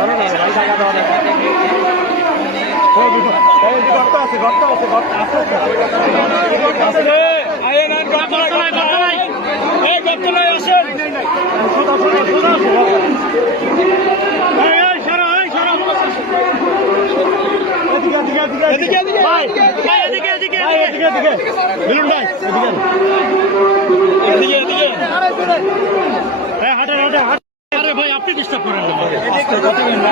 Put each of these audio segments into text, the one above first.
আরে ভাই আপনি ডিস্টার্ব করেন না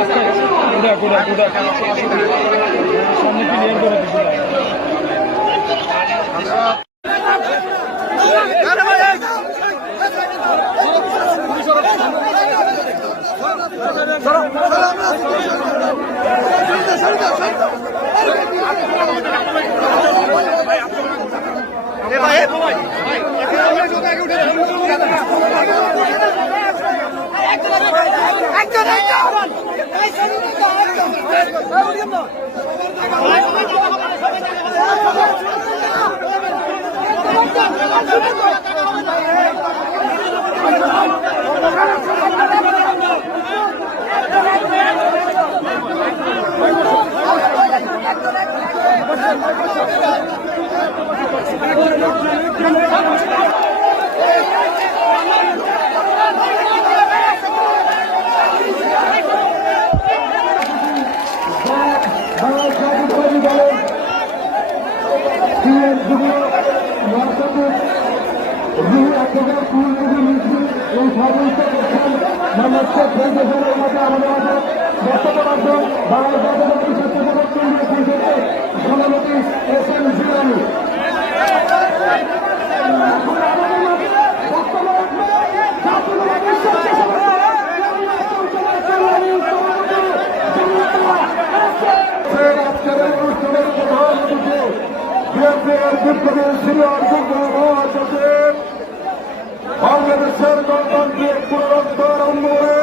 একজন একজন বাংলাদেশ অনুষ্ঠান বাংলাদেশের ফেডারেশনের মাঝে আমাদের মাঝে বক্তব্য রাখবেন বাংলাদেশ জাতীয় স্বেচ্ছাসেবক কেন্দ্রীয় সংসদের সভাপতি এস এম জিলানি আজকের এই অনুষ্ঠানের প্রধান অতিথি বিএনপির বিপ্লবী সিনিয়র যুগ্ম মহাসচিব বাংলাদেশের গণতান্ত্রিক পুনরুদ্ধার আন্দোলনে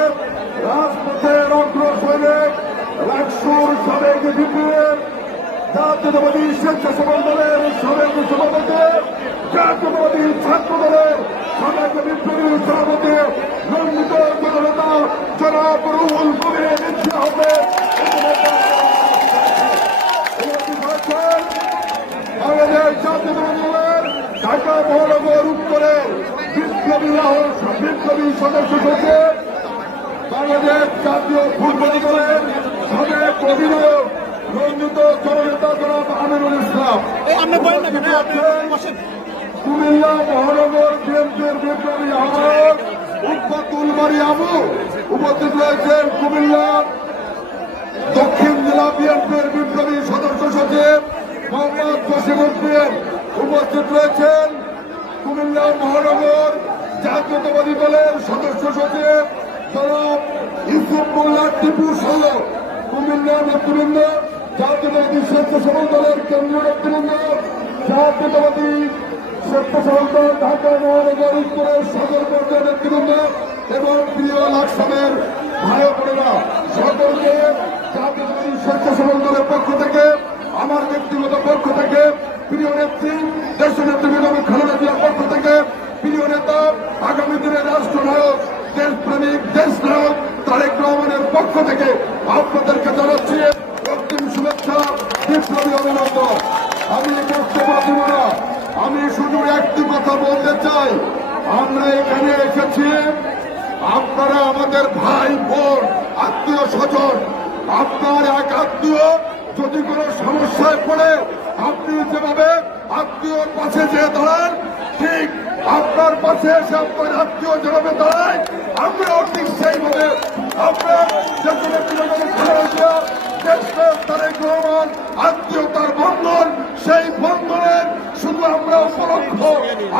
রাজপথের অগ্রসৈনিক রাকসুর সাবেক বিপিএর জাতীয়তাবাদী স্বেচ্ছাসেবক দলের সাবেক সভাপতি, জাতীয়তাবাদী ছাত্র দলের সাবেক বিপ্লবী সভাপতি, নন্দিত জননেতা জনাব রুহুল কবির ইচ্ছা হবে বাংলাদেশ জাতীয়তাবাদী দলের ঢাকা মহানগর উত্তরের বিপ্লবী রাহুল, বিপ্লবী সদস্য সচিব, বাংলাদেশ জাতীয় ফুটবল দলের সাবেক অধিনায়ক রঞ্জিত জননেতা জনাব আমিনুল ইসলাম। কুমিল্লা মহানগর বিএনপির বিপ্লবী আহ্বায়ক উৎপাতুল বাড়ি আবু উপস্থিত রয়েছেন কুমিল্লা দক্ষিণ জেলা বিএনপির বিপ্লবী সদস্য সচিব মোহাম্মদ জসিমুদ্দিন উপস্থিত রয়েছেন কুমিল্লা মহানগর জাতীয়তাবাদী দলের সদস্য সচিব জনাব ইউসুফ মোল্লা টিপু সহ কুমিল্লা নেতৃবৃন্দ। জাতীয়তাবাদী স্বেচ্ছাসেবক দলের কেন্দ্রীয় নেতৃবৃন্দ, জাতীয়তাবাদী স্বেচ্ছাসেবক দল মহানগর উত্তরের সদর পর্যায়ের নেতৃবৃন্দ এবং প্রিয় লাকসামের ভাই বোনেরা, সকলকে জাতীয়তাবাদী দলের পক্ষ থেকে, আমার ব্যক্তিগত পক্ষ থেকে, প্রিয় নেত্রী, দেশ নেত্রী বেগম খালেদা পক্ষ থেকে, প্রিয় নেতা, আগামী দিনের রাষ্ট্রনায়ক, দেশপ্রেমিক দেশ নায়ক তারেক রহমানের পক্ষ থেকে আপনাদেরকে জানাচ্ছি আমি শুধু একটি কথা বলতে চাই। আমরা এখানে এসেছি আপনারা আমাদের ভাই, বোন, আত্মীয় স্বজন, আপনার এক আত্মীয় যদি কোনো সমস্যায় পড়ে, আপনি যেভাবে আত্মীয়র পাশে যে দাঁড়ান, ঠিক আপনার পাশে এসে আপনার আত্মীয় যেভাবে দাঁড়ায়, আমরাও ঠিক সেইভাবে আপনার যেখানে আত্মীয়তার বন্ধন, সেই বন্ধনের শুধু আমরা উপলক্ষ,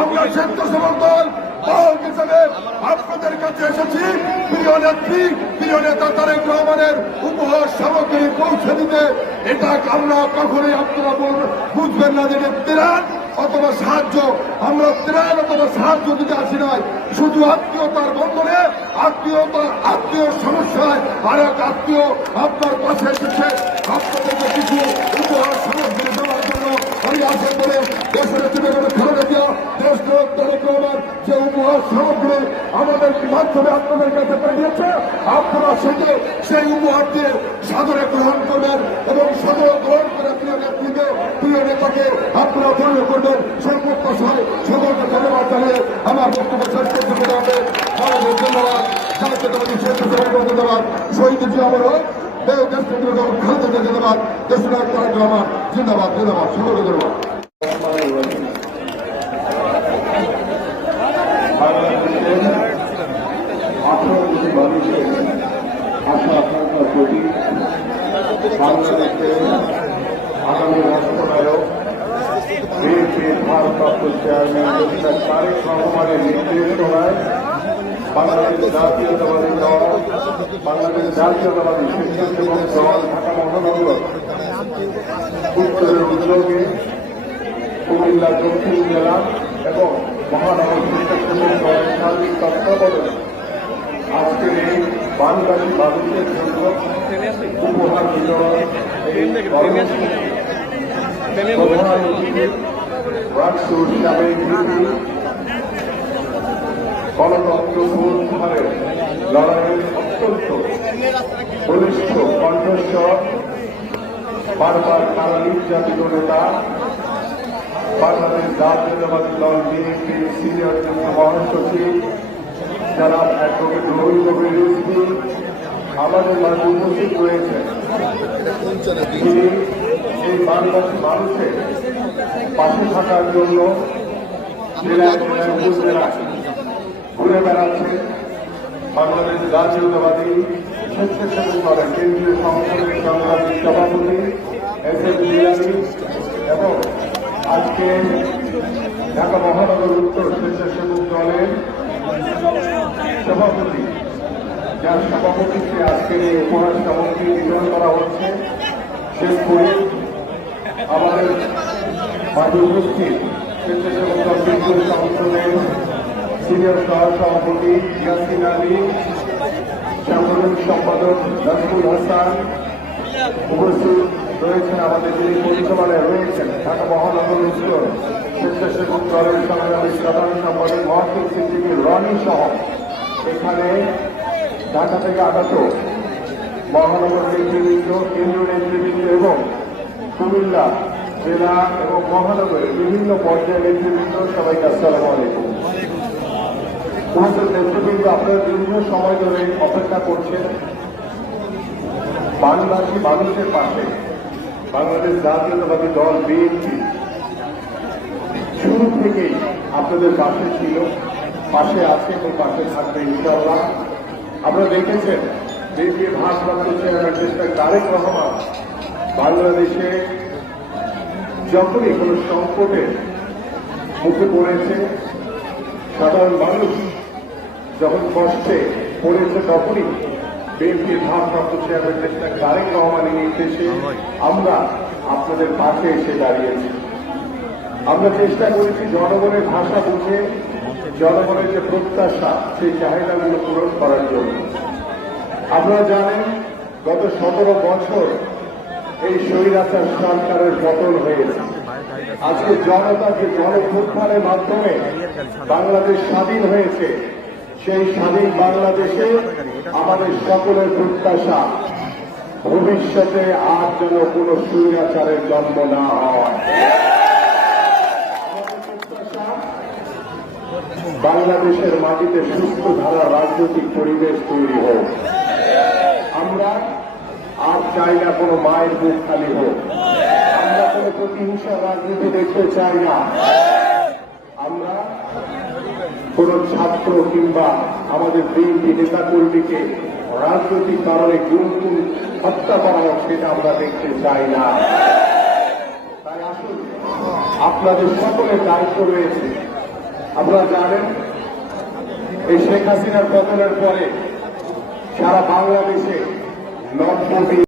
আমরা স্বেচ্ছাসেবক দল আপনাদের কাছে এসেছি। প্রিয় নেত্রী, প্রিয় নেতা তারেক রহমানের উপহার সামগ্রী পৌঁছে দিতে। এটা আমরা কখনোই আপনারা বুঝবেন না যে ত্রাণ অথবা সাহায্য। আমরা ত্রাণ অথবা সাহায্য দিতে আসি নাই। শুধু আত্মীয়তার বন্ধনে আত্মীয়তার আত্মীয় সমস্যায় আর এক আত্মীয় আপনার পাশে এসেছে। আপনাদেরকে কিছু উপহার সামগ্রী দেওয়ার জন্য দাঁড়িয়ে আছেন বলে দেশের জীবনে ধরে দেওয়া দেশ রহমান যে উপহার সামগ্রী আমাদের মাধ্যমে আপনাদের কাছে পাঠিয়েছে আপনারা সেটা সেই উপহার দিয়ে সাদরে গ্রহণ করবেন এবং সাদরে গ্রহণ করে প্রিয় নেতৃত্বে প্রিয় নেতাকে আপনারা ধন্য করবেন। প্রত্যাশায় সকলকে ধন্যবাদ জানিয়ে আমার বক্তব্য শেষ করতে হবে। আমাদের ধন্যবাদ। দেশ নেতৃত্ব খাদ্য ধন্যবাদ। দেশের তারেক রহমান জিন্দাবাদ জিন্দাবাদ, সকলকে ধন্যবাদ। আশা আকাঙ্ক্ষার প্রতি বাংলাদেশের আগামী রাষ্ট্রনায়ক বিএনপির ভারপ্রাপ্ত চেয়ারম্যান, তারেক রহমানের নির্দেশনায় বাংলাদেশ জাতীয়তাবাদী দল বাংলাদেশ জাতীয়তাবাদী স্বেচ্ছাসেবক দল ঢাকা মহানগর উত্তরের উদ্যোগে কুমিল্লা দক্ষিণ জেলা এবং মহানগর স্বেচ্ছাসেবক দলের সার্বিক তত্ত্বাবধানে আজকের এই বাংলাদেশী মানুষের জন্য উপহার বিতরণ প্রধান রাষ্ট্র সাবেক ভিপি গণতন্ত্র পুনরুদ্ধারের লড়াইয়ের অত্যন্ত বলিষ্ঠ কণ্ঠস্বর, বারবার তারা নির্যাতিত নেতা, বাংলাদেশ জাতীয়তাবাদী দল বিএনপির সিনিয়র মহাসচিব যারা অ্যাডভোকেট রবি কবির আমাদের মাঝে উপস্থিত রয়েছে তিনি এই বাংলাদেশ মানুষের পাশে থাকার জন্য জেলায় জেলায় ঘুরে বেড়াচ্ছে বাংলাদেশ জাতীয়তাবাদী স্বেচ্ছাসেবক দলের কেন্দ্রীয় সংসদের সংগ্রামী সভাপতি এস এম জিলানি এবং আজকে ঢাকা মহানগর উত্তর স্বেচ্ছাসেবক দলের সভাপতি, যার সভাপতিত্বে আজকের এই উপহার সামগ্রী বিতরণ করা হচ্ছে। শেষ করে আমাদের মাঝে উপস্থিত স্বেচ্ছাসেবক দল কেন্দ্রীয় সংসদের সিনিয়র সহ সভাপতি ইয়াসিন আলী সাংগঠনিক সম্পাদক নাজমুল হাসান উপস্থিত রয়েছেন আমাদের যিনি পরিচালনায় রয়েছেন, ঢাকা মহানগর উত্তর স্বেচ্ছাসেবক দলের সংগ্রামী সাধারণ সম্পাদক মহাত্মিক সিদ্দিকী রনি সহ এখানে ঢাকা থেকে আগত মহানগর নেতৃবৃন্দ, কেন্দ্রীয় নেতৃবৃন্দ এবং কুমিল্লা জেলা এবং মহানগরের বিভিন্ন পর্যায়ের নেতৃবৃন্দ সবাইকে আসসালামু আলাইকুম। উপস্থিত নেতৃবৃন্দ আপনারা দীর্ঘ সময় ধরে অপেক্ষা করছেন। বাংলাদেশি মানুষের পাশে। বাংলাদেশ জাতীয়তাবাদী দল, বিএনপি। শুরু থেকেই আপনাদের পাশে ছিল, পাশে আছে এবং পাশে থাকবে ইনশাল্লাহ আপনারা দেখেছেন বিএনপির ভারপ্রাপ্ত চেয়ারম্যান মিস্টার তারেক রহমান বাংলাদেশে যখনই কোনো সংকটের মুখে পড়েছে, সাধারণ মানুষ যখন কষ্টে পড়েছে তখনই বিএনপির ভারপ্রাপ্ত চেয়ারম্যান মিস্টার তারেক রহমানের নির্দেশে আমরা আপনাদের পাশে এসে দাঁড়িয়েছি। আমরা চেষ্টা করেছি জনগণের ভাষা বুঝে জনগণের যে প্রত্যাশা সেই চাহিদাগুলো পূরণ করার জন্য। আপনারা জানেন গত সতেরো বছর এই স্বৈরাচার সরকারের পতন হয়েছে। আজকে জনতা যে জনভ্যুত্থানের মাধ্যমে বাংলাদেশ স্বাধীন হয়েছে সেই স্বাধীন বাংলাদেশে আমাদের সকলের প্রত্যাশা, ভবিষ্যতে আর যেন কোন স্বৈরাচারের জন্ম না হয়। বাংলাদেশের মাটিতে সুস্থ ধারা রাজনৈতিক পরিবেশ তৈরি হোক। আমরা আর চাই না কোনো মায়ের বুক খালি হোক। আমরা কোনো প্রতিহিংসা রাজনীতি দেখতে চাই না। কোন ছাত্র কিংবা আমাদের বিএনপি নেতা কর্মীকে রাজনৈতিক কারণে গুম হত্যা করা হোক, সেটা আমরা দেখতে চাই না। তাই আসুন, আপনাদের সকলের দায়িত্ব রয়েছে। আপনারা জানেন, এই শেখ হাসিনার পতনের পরে সারা বাংলাদেশে নব্বই